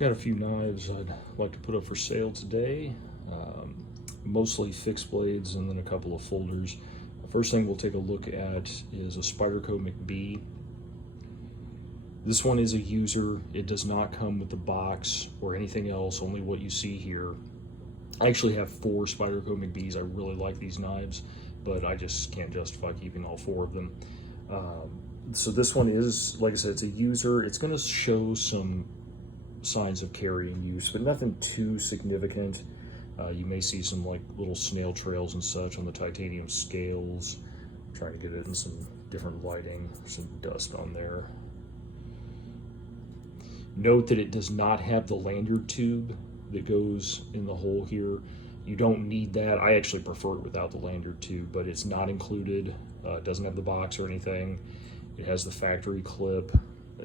Got a few knives I'd like to put up for sale today. Mostly fixed blades and then a couple of folders. First thing we'll take a look at is a Spyderco McBee. This one is a user. It does not come with the box or anything else, only what you see here. I actually have 4 Spyderco McBees. I really like these knives, but I just can't justify keeping all 4 of them. So this one is, like I said, it's a user. It's going to show some signs of carrying use, but nothing too significant. You may see some like little snail trails and such on the titanium scales. I'm trying to get it in some different lighting, some dust on there. Note that it does not have the lanyard tube that goes in the hole here. You don't need that. I actually prefer it without the lanyard tube, but it's not included. It doesn't have the box or anything. It has the factory clip.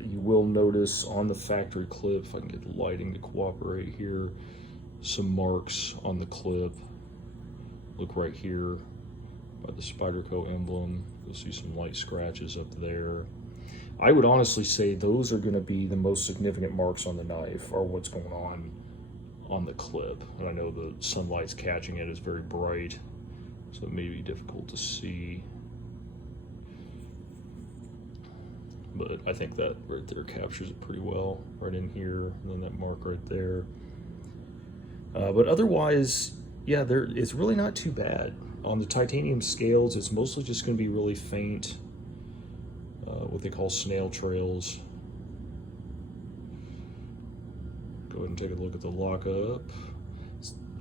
You will notice on the factory clip, if I can get the lighting to cooperate here, some marks on the clip. Look right here by the Spyderco emblem. You'll see some light scratches up there. I would honestly say those are going to be the most significant marks on the knife, or what's going on the clip. And I know the sunlight's catching it. It's very bright, so it may be difficult to see. But I think that right there captures it pretty well, right in here, and then that mark right there. But otherwise, yeah, it's really not too bad. On the titanium scales, it's mostly just going to be really faint, what they call snail trails. Go ahead and take a look at the lockup.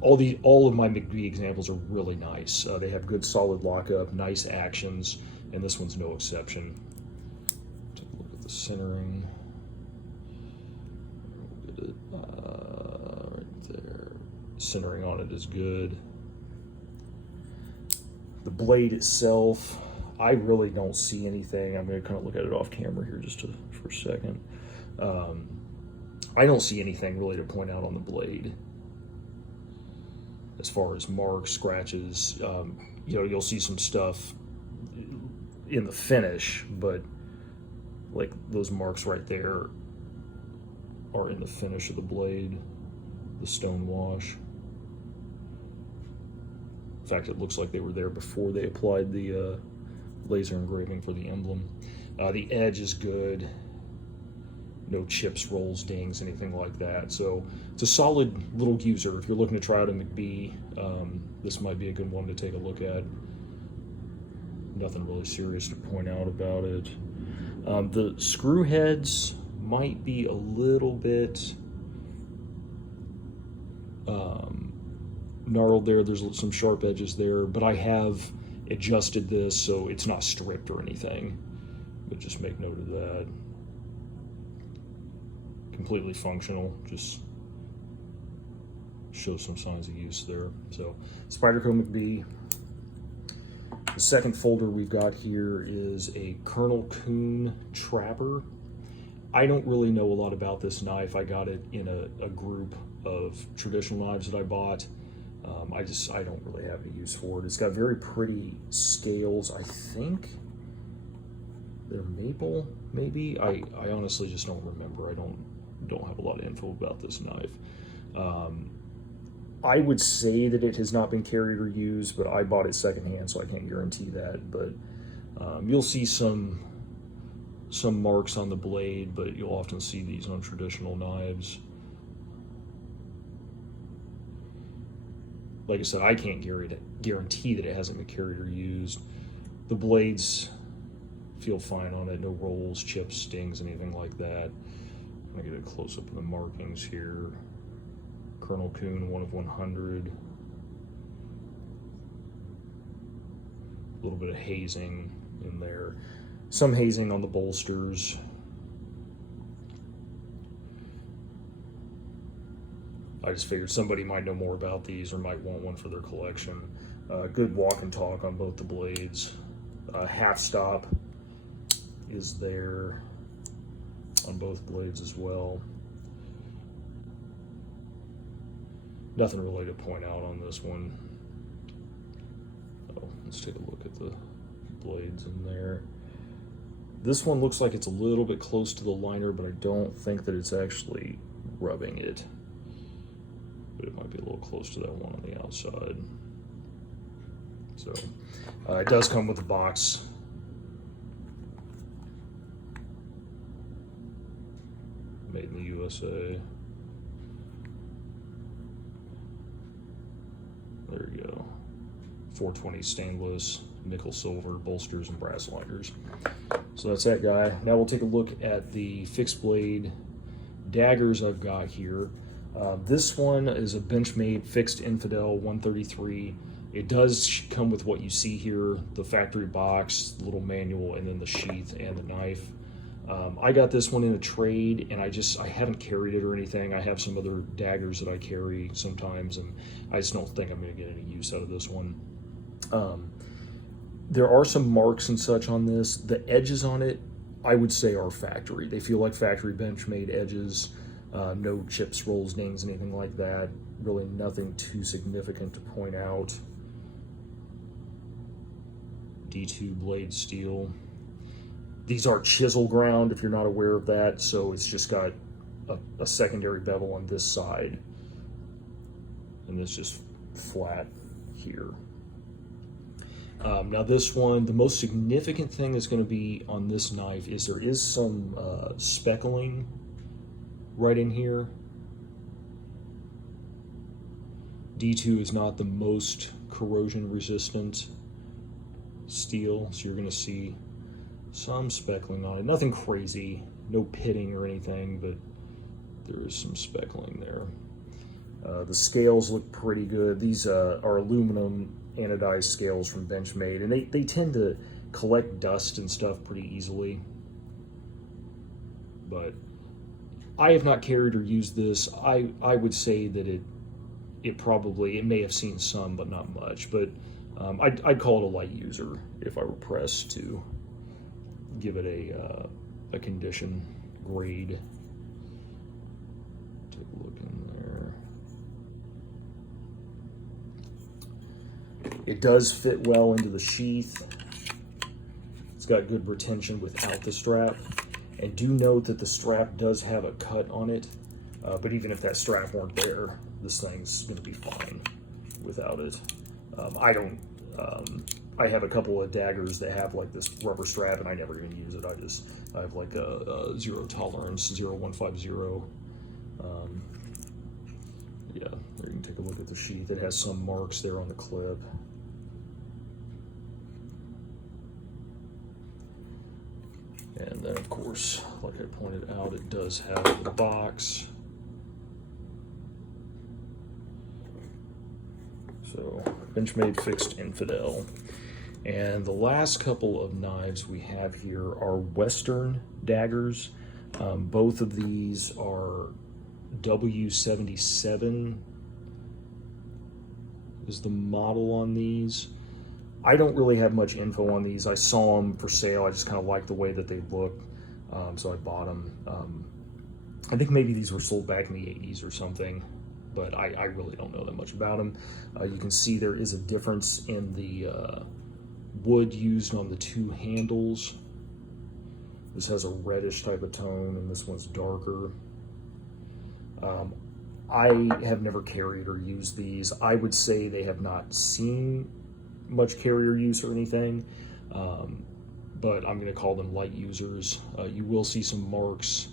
All of my McBee examples are really nice. They have good solid lockup, nice actions, and this one's no exception. Take a look at the centering. Get it right there. Centering on it is good. The blade itself, I really don't see anything. I'm going to kind of look at it off camera here just for a second. I don't see anything really to point out on the blade as far as marks, scratches. You know, you'll see some stuff in the finish, but like those marks right there are in the finish of the blade, the stone wash. In fact, it looks like they were there before they applied the laser engraving for the emblem. The edge is good. No chips, rolls, dings, anything like that. So it's a solid little user. If you're looking to try out a McBee, this might be a good one to take a look at. Nothing really serious to point out about it. The screw heads might be a little bit gnarled there. There's some sharp edges there, but I have adjusted this so it's not stripped or anything. But just make note of that. Completely functional, just shows some signs of use there. So Spyderco McBee. The second folder we've got here is a Colonel Coon Trapper. I don't really know a lot about this knife. I got it in a group of traditional knives that I bought. I don't really have a use for it. It's got very pretty scales. I think they're maple, maybe. I honestly just don't remember. I don't have a lot of info about this knife. I would say that it has not been carried or used, but I bought it secondhand, so I can't guarantee that. But you'll see some marks on the blade, but you'll often see these on traditional knives. Like I said, I can't guarantee that it hasn't been carried or used. The blades feel fine on it, no rolls, chips, stings, anything like that. I'm gonna get a close up of the markings here. Colonel Coon, 1 of 100. A little bit of hazing in there. Some hazing on the bolsters. I just figured somebody might know more about these or might want one for their collection. Good walk and talk on both the blades. Half stop is there on both blades as well. Nothing really to point out on this one. Oh, let's take a look at the blades in there. This one looks like it's a little bit close to the liner, but I don't think that it's actually rubbing it, but it might be a little close to that one on the outside. So it does come with a box. Made in the USA. There you go. 420 stainless, nickel silver bolsters and brass liners. So that's that guy. Now we'll take a look at the fixed blade daggers I've got here. This one is a Benchmade fixed Infidel 133. It does come with what you see here, the factory box, little manual, and then the sheath and the knife. I got this one in a trade, and I haven't carried it or anything. I have some other daggers that I carry sometimes, and I just don't think I'm going to get any use out of this one. There are some marks and such on this. The edges on it, I would say, are factory. They feel like factory Benchmade edges. No chips, rolls, dings, anything like that. Really nothing too significant to point out. D2 blade steel. These are chisel ground, if you're not aware of that, so it's just got a secondary bevel on this side, and it's just flat here. Now this one, the most significant thing that's going to be on this knife is there is some speckling right in here. D2 is not the most corrosion resistant steel, so you're going to see some speckling on it. Nothing crazy, no pitting or anything, but there is some speckling there. The scales look pretty good. These are aluminum anodized scales from Benchmade, and they tend to collect dust and stuff pretty easily. But I have not carried or used this. I would say that it may have seen some, but not much. But I'd call it a light user if I were pressed to give it a condition grade. Take a look in there. It does fit well into the sheath. It's got good retention without the strap. And do note that the strap does have a cut on it, but even if that strap weren't there, this thing's going to be fine without it. I have a couple of daggers that have like this rubber strap, and I never even use it. I have like a zero tolerance 0150. Yeah, there you can take a look at the sheath. It has some marks there on the clip. And then, of course, like I pointed out, it does have the box. So, Benchmade fixed Infidel. And the last couple of knives we have here are Western daggers. Both of these are W77 is the model on these. I don't really have much info on these. I saw them for sale. I just kind of liked the way that they looked, so I bought them. I think maybe these were sold back in the 80s or something, but I really don't know that much about them. You can see there is a difference in the wood used on the two handles. This has a reddish type of tone, and this one's darker. I have never carried or used these. I would say they have not seen much carrier use or anything, but I'm going to call them light users. You will see some marks.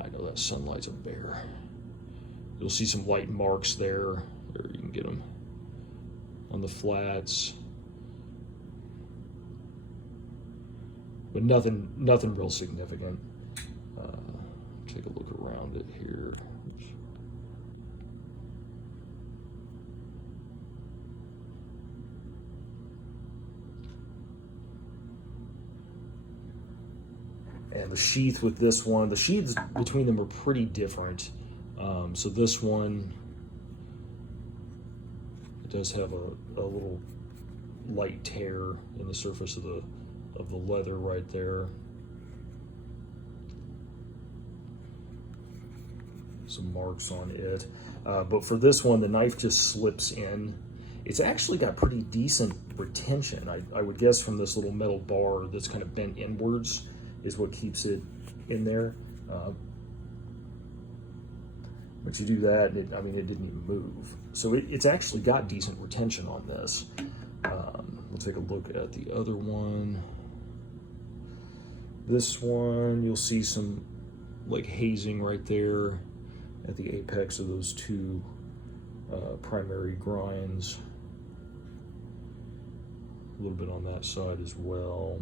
I know that sunlight's a bear. You'll see some light marks there. There, you can get them on the flats, but nothing real significant. Take a look around it here. And the sheath with this one, the sheaths between them are pretty different. So this one, it does have a little light tear in the surface of the leather right there. Some marks on it. But for this one, the knife just slips in. It's actually got pretty decent retention. I would guess from this little metal bar that's kind of bent inwards is what keeps it in there. But you do that, and I mean, it didn't even move. So it's actually got decent retention on this. We'll take a look at the other one. This one, you'll see some like hazing right there at the apex of those two primary grinds. A little bit on that side as well.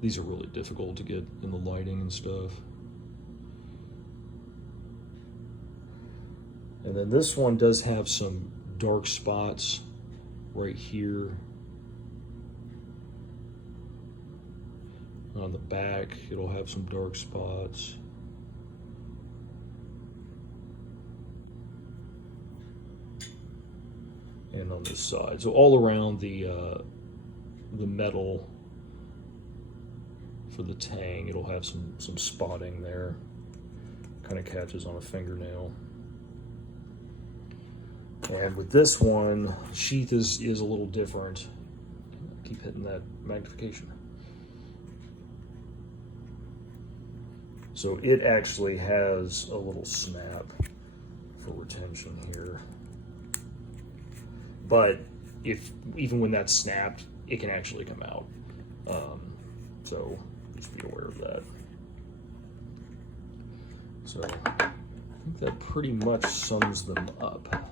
These are really difficult to get in the lighting and stuff. And then this one does have some dark spots right here. On the back, it'll have some dark spots. And on this side. So all around the metal for the tang, it'll have some spotting there. Kind of catches on a fingernail. And with this one, sheath is a little different. Keep hitting that magnification. So it actually has a little snap for retention here. But even when that's snapped, it can actually come out. So just be aware of that. So I think that pretty much sums them up.